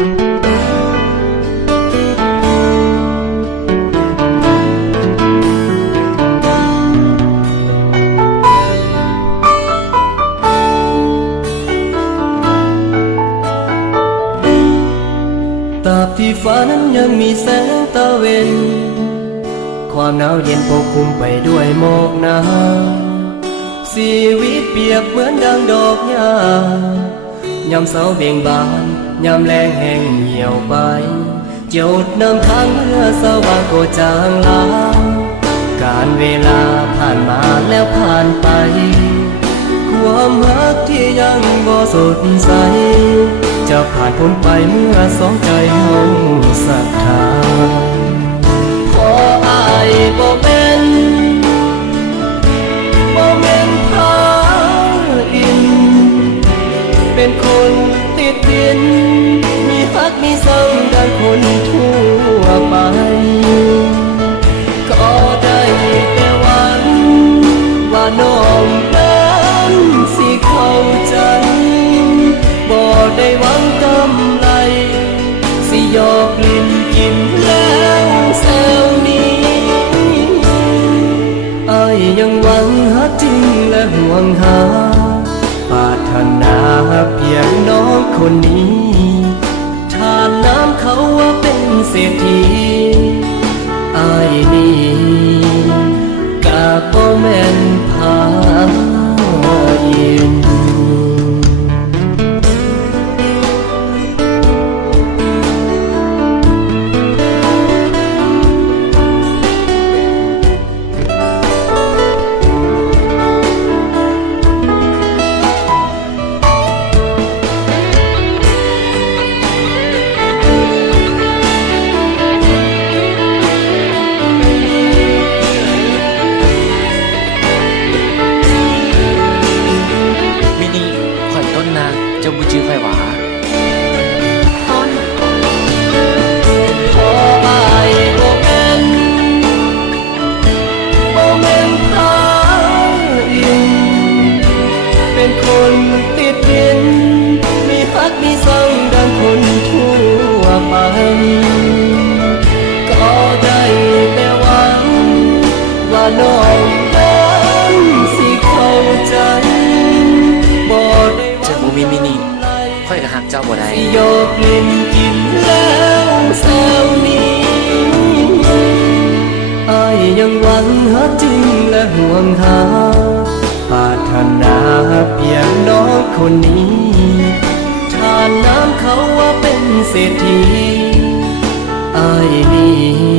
ตราบที่ฟ้านั้นยังมีแสงตะเวนความหนาวเย็นปกคลุมไปด้วยหมอกหนาชีวิตเปียกเหมือนดังดอกหญ้ายามเสาเบ่งบานยามแรงแห้งเหี่ยวไปหยดน้ำค้างเมื่อสว่างก็จางลาการเวลาผ่านมาแล้วผ่านไปความรักที่ยังบ่สดใสจะผ่านพ้นไปเมื่อสองใจเฮาศรัทธาขออายบ่แม่นพาอินเป็นคนติดดินมีฮักมีสังดังคนทั่วไปก็ได้แต่หวังว่าน้องนั้นสิเข้าใจบ่ได้หวังกำไรสิยอกลิ้นกินแล้วแซวนี้อ้ายยังหวังฮักจริงและห่วงหาปรารถนาเพียงน้องคนนี้ทานน้ำเขาว่าเป็นเศรษฐีอ้ายนี่กะบ่แม่นพาอินเจ้าบุจื้อค่อยหวาต้นขออายบ่แม่นพาอินเป็นคนติดดินมีฮักมีสังดังคนทั่วไปก็ได้แต่หวังว่าน้องนั้นสิเข้าใจบ่ได้เจ้าบุมีมินิค่อยกะหักเจ้าบ่ได้ยกลิ้นกินแล้วแซวนี้อ้ายยังหวังฮักจริงและห่วงหาปรารถนาเพียงน้องคนนี้ทานน้ำเขาว่าเป็นเศรษฐีอ้ายนี่